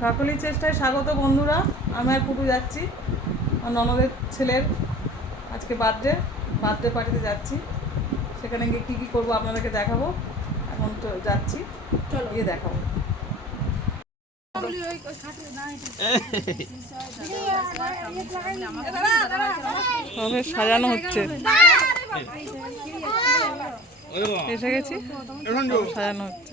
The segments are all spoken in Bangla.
কাকলির চেষ্টায় স্বাগত বন্ধুরা আমি আর পুটু যাচ্ছি আমার ননদের ছেলের আজকে বার্থডে বার্থডে পার্টিতে যাচ্ছি। সেখানে গিয়ে কী কী করব আপনাদেরকে দেখাবো। এখন তো যাচ্ছি গিয়ে দেখাবো। সাজানো হচ্ছে। এসে গেছি। সাজানো হচ্ছে।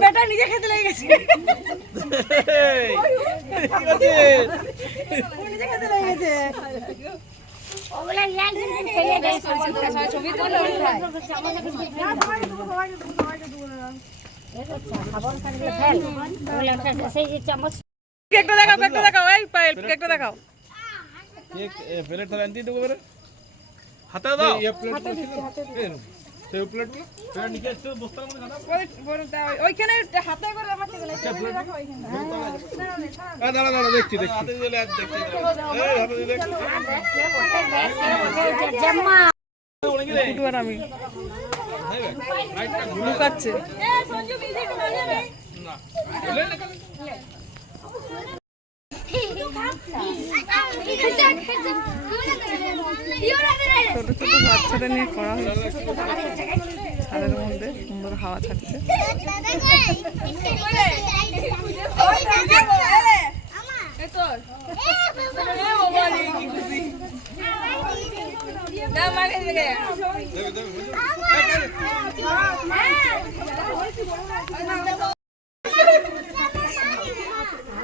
বেটা নিজে খেতে লেগে গেছে। নিজে খেতে লেগে গেছে। কেকটা দেখাও কেকটা দেখাও এই পায়েল কেকটা দেখাও। প্লেট তাহলে আনতেই দেবো বেরে হাতে দাও। এই প্লেট সেই প্লেটগুলো প্লেট নিচে একটু বস্তার মধ্যে গাদা ওইখানে হাতে করে আমার ওইখানে আ দাঁড়া দাঁড়া দেখছি দেখছি। হাতে দিলে আর দেখছি এই হাতে দিলে জাম্মা। পুটু আমি। লুকাচ্ছে। ছোট ছোট বাচ্চাদের নিয়ে করা হয়েছে ছাদের মধ্যে সুন্দর হাওয়া থাকছে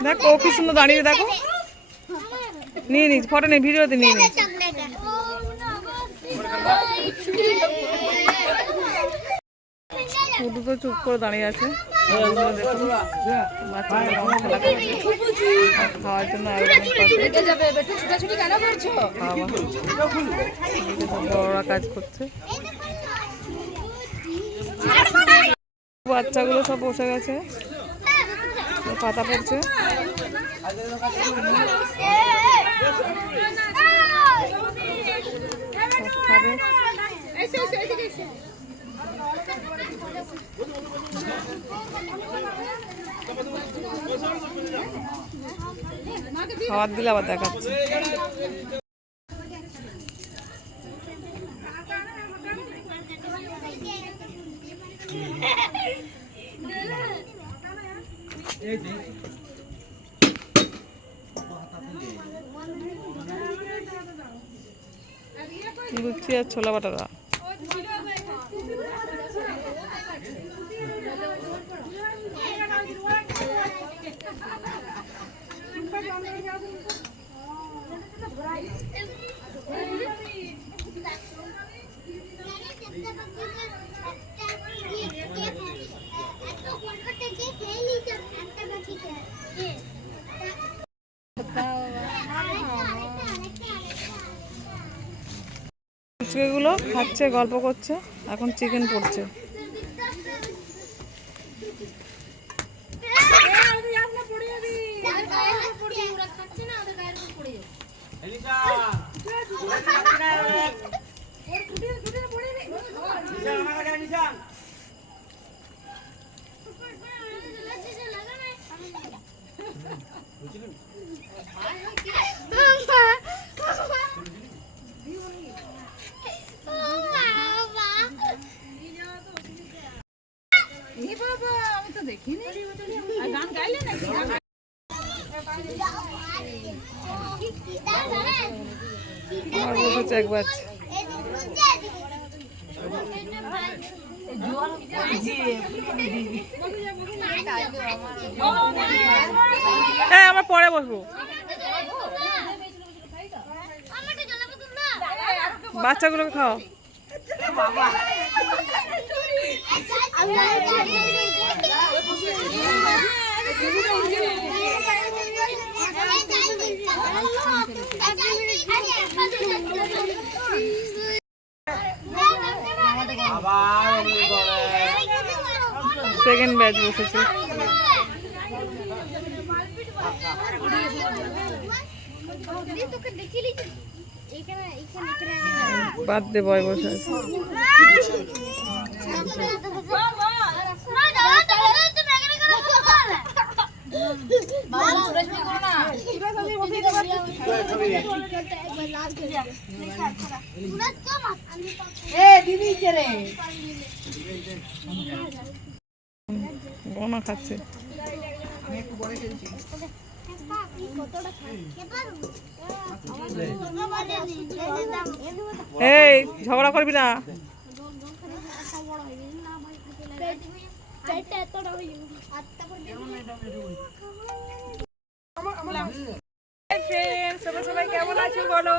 দেখো, কি সুন্দর দাঁড়িয়ে দেখো। নিয়ে নিস ফটো নেই ভিডিওতে নিয়ে নিস পুটু তো চুপ করে দাঁড়িয়ে আছে। খাওয়ার জন্য বড়রা কাজ করছে। বাচ্চাগুলো সব বসে গেছে। পাতা পড়ছে। খাবার দিলে আবার দেখাচ্ছে। লুচি আর ছোলা বাটারা। ফুচকাগুলো খাচ্ছে গল্প করছে এখন চিকেন পড়ছে। আর বসেছে এক বাচ্চা হ্যাঁ আমরা পরে বসবো। বাচ্চাগুলোকে খাও। সেকেন্ড ব্যাচ বসেছে। এখানে বার্থডে বয় বসে আছে। গনা খাচ্ছে। এই ঝগড়া করবি না। আটটা করে ফ্রেন্ডস তোমরা সবাই কেমন আছো বলো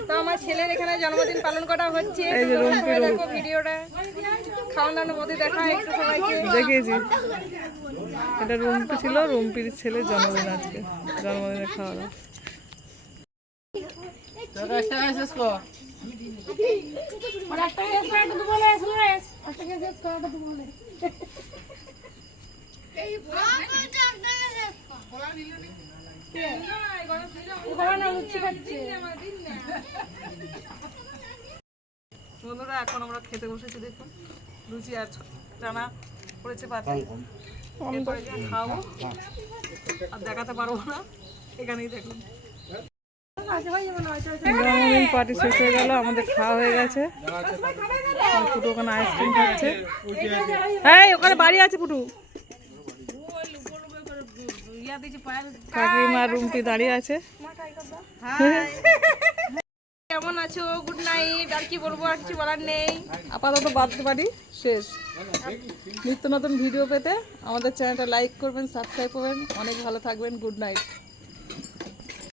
তো আমার ছেলের এখানে জন্মদিন পালন করা হচ্ছে। দেখো ভিডিওটা। খাওয়া দাওয়ার মধ্যে দেখা একটু সবাইকে। দেখিয়েছি। এটা রুমপি ছিল রুমপির ছেলের জন্মদিন আজকে জন্মদিনে খাওয়া দাওয়া বন্ধুরা এখন আমরা খেতে বসেছি দেখুন। লুচি আর চানা পড়েছে পাতে খাব আর দেখাতে পারব না। এখানেই দেখুন। জন্মদিন পার্টি শেষ হয়ে গেল আমাদের খাওয়া হয়ে গেছে। পুটু ওখানে আইসক্রিম খাচ্ছে। এই ওখানে বাড়ি আছে পুটু। কাকিমা রুমটি দাঁড়িয়ে আছে। কেমন আছো? গুড নাইট আর কি বলব আর কিছু বলার নেই। আপাতত বাড়তে পারি শেষ। নিত্য নতুন ভিডিও পেতে আমাদের চ্যানেলটা লাইক করবেন সাবস্ক্রাইব করবেন। অনেক ভালো থাকবেন। Good night